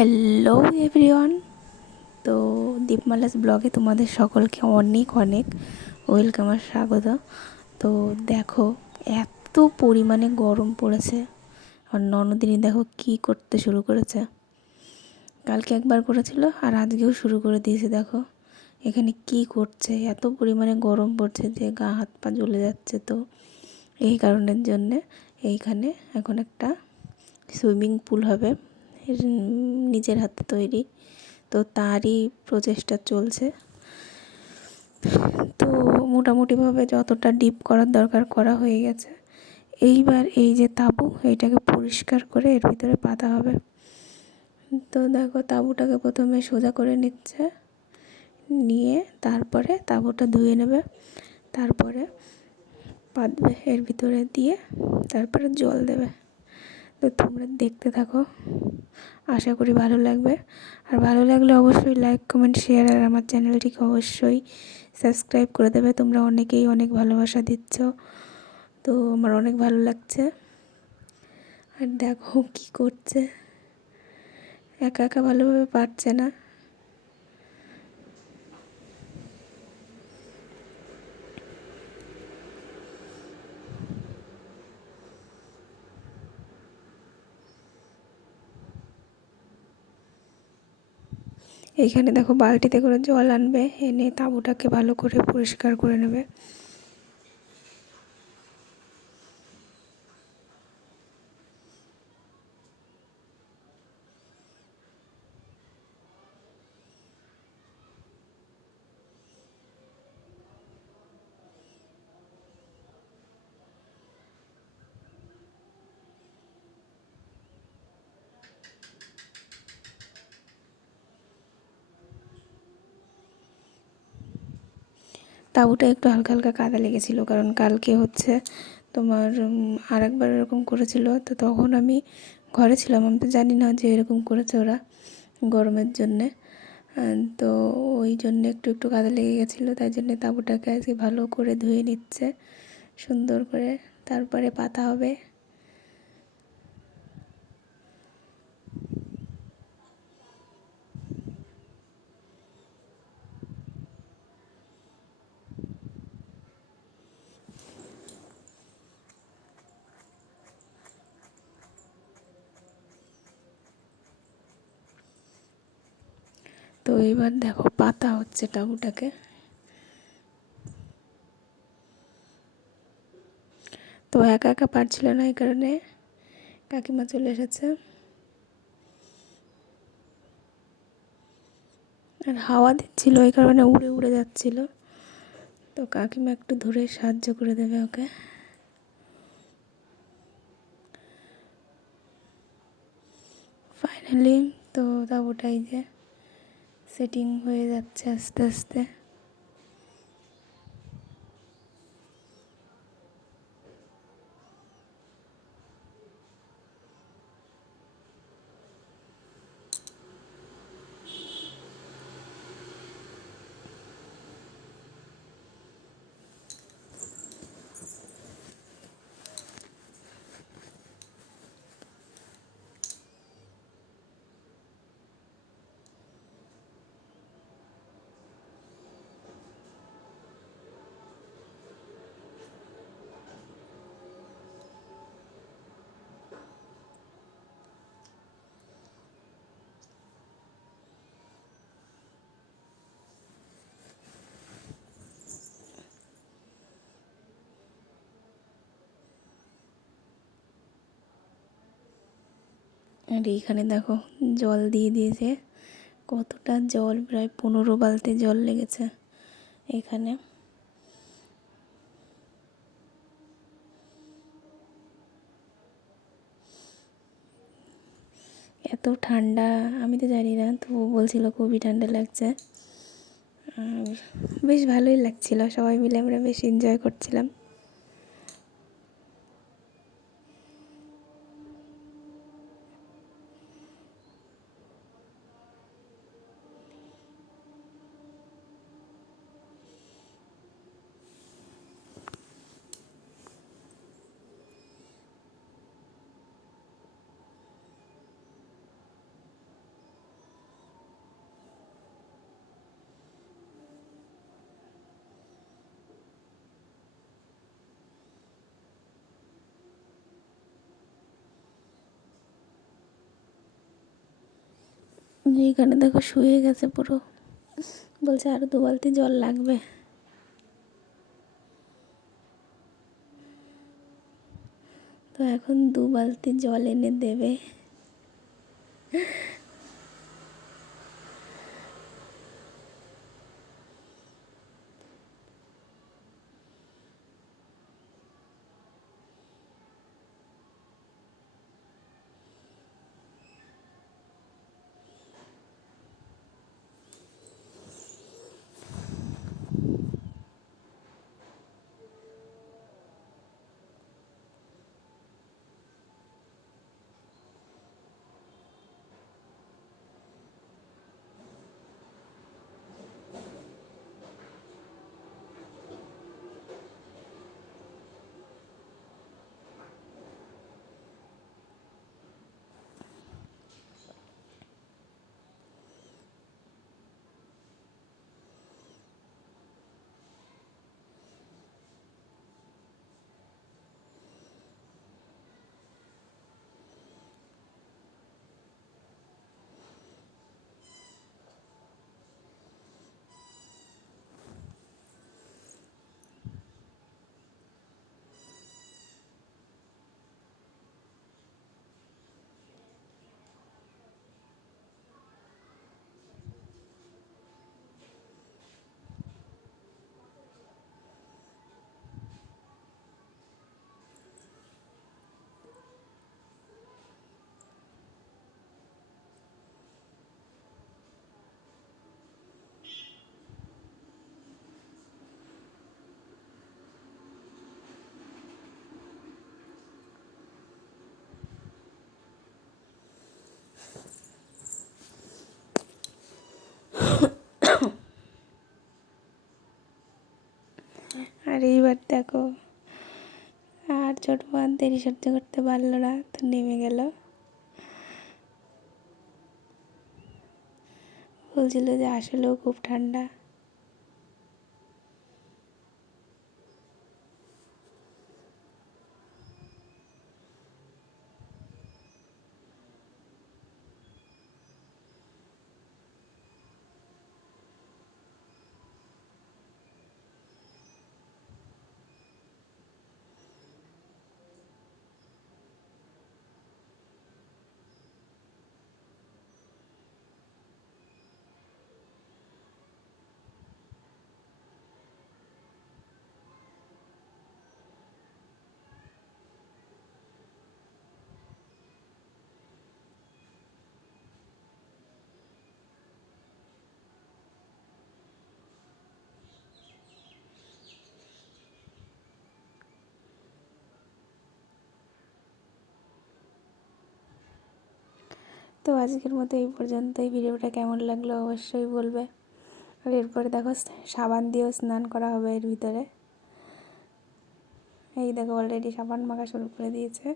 Hello everyone. তো দীপমালাস ব্লগে তোমাদের সকলকে অনেক অনেক ওয়েলকাম আর স্বাগত। তো দেখো, এত পরিমাণে গরম পড়েছে আর ননদিনী দেখো কি করতে শুরু করেছে। কালকে একবার করেছিল আর আজকেও শুরু করে দিয়েছে, দেখো। এখানে কি করছে? এত পরিমাণে গরম পড়ছে যে গা হাত পা জ্বলে যাচ্ছে তো। এই কারণের জন্যে এইখানে এখন একটা সুইমিং পুল হবে। নিজের হাতে তৈরি। তো তারই প্রচেষ্টা চলছে। তো মোটামুটিভাবে যতটা ডিপ করার দরকার করা হয়ে গেছে। এইবার এই যে তাঁবু, এইটাকে পরিষ্কার করে এর ভিতরে পাতা হবে। তো দেখো, তাঁবুটাকে প্রথমে সোজা করে নিচ্ছে। নিয়ে তারপরে তাঁবুটা ধুয়ে নেবে। তারপরে পাতবে এর ভিতরে দিয়ে তারপরে জল দেবে। তো তোমরা দেখতে থাকো। আশা করি ভালো লাগবে। আর ভালো লাগলে অবশ্যই লাইক কমেন্ট শেয়ার আর আমার চ্যানেলটিকে অবশ্যই সাবস্ক্রাইব করে দেবে। তোমরা অনেকেই অনেক ভালোবাসা দিচ্ছ। তো আমার অনেক ভালো লাগছে। আর দেখো কী করছে। একা একা ভালোভাবে পারছে না। এইখানে দেখো বালতিতে করে জল আনবে এনে তাঁবুটাকে ভালো করে পরিষ্কার করে নেবে। তাঁবুটা একটু হালকা হালকা কাদা লেগেছিলো, কারণ কালকে হচ্ছে তোমার আর একবার এরকম করেছিল। তো তখন আমি ঘরে ছিলাম, আমি তো জানি না যে এরকম করেছে ওরা গরমের জন্যে। তো ওই জন্য একটু একটু কাদা লেগে গেছিল, তাই জন্যে তাবুটাকে আজকে ভালো করে ধুয়ে নিচ্ছে, সুন্দর করে। তারপরে পাতা হবে। তো এবার দেখো পাতা হচ্ছে টাবুটাকে তো একা একা পারছিল না এই কারণে কাকিমা চলে এসেছে। আর হাওয়া দিচ্ছিল এই কারণে উড়ে উড়ে যাচ্ছিল। তো কাকিমা একটু ধরে সাহায্য করে দেবে ওকে। ফাইনালি তো তাবুটাই যে। সেটিং হয়ে যাচ্ছে আস্তে আস্তে। আর এইখানে দেখো জল দিয়ে দিয়েছে। কতটা জল, প্রায় পনেরো বালতি জল লেগেছে এখানে। এত ঠান্ডা, আমি তো জানি না তবু বলছিল খুবই ঠান্ডা লাগছে। বেশ ভালোই লাগছিল, সবাই মিলে আমরা বেশ এনজয় করছিলাম। এখানে দেখো শুয়ে গেছে পুরো। বলছে আর দু বালতি জল লাগবে। তো এখন দু বালতি জল এনে দেবে। আর দেখো। আর ছোট বোন দেরি সহ্য করতে পারল না, তো নেমে গেল। বলছিল যে, আসলেও খুব ঠান্ডা। তো আজকের মতো এই পর্যন্তই। ভিডিওটা কেমন লাগল অবশ্যই বলবে। আর এরপরে দেখো সাবান দিয়েও স্নান করা হবে এর ভিতরে। এই দেখো অলরেডি সাবান মাখা শুরু করে দিয়েছে।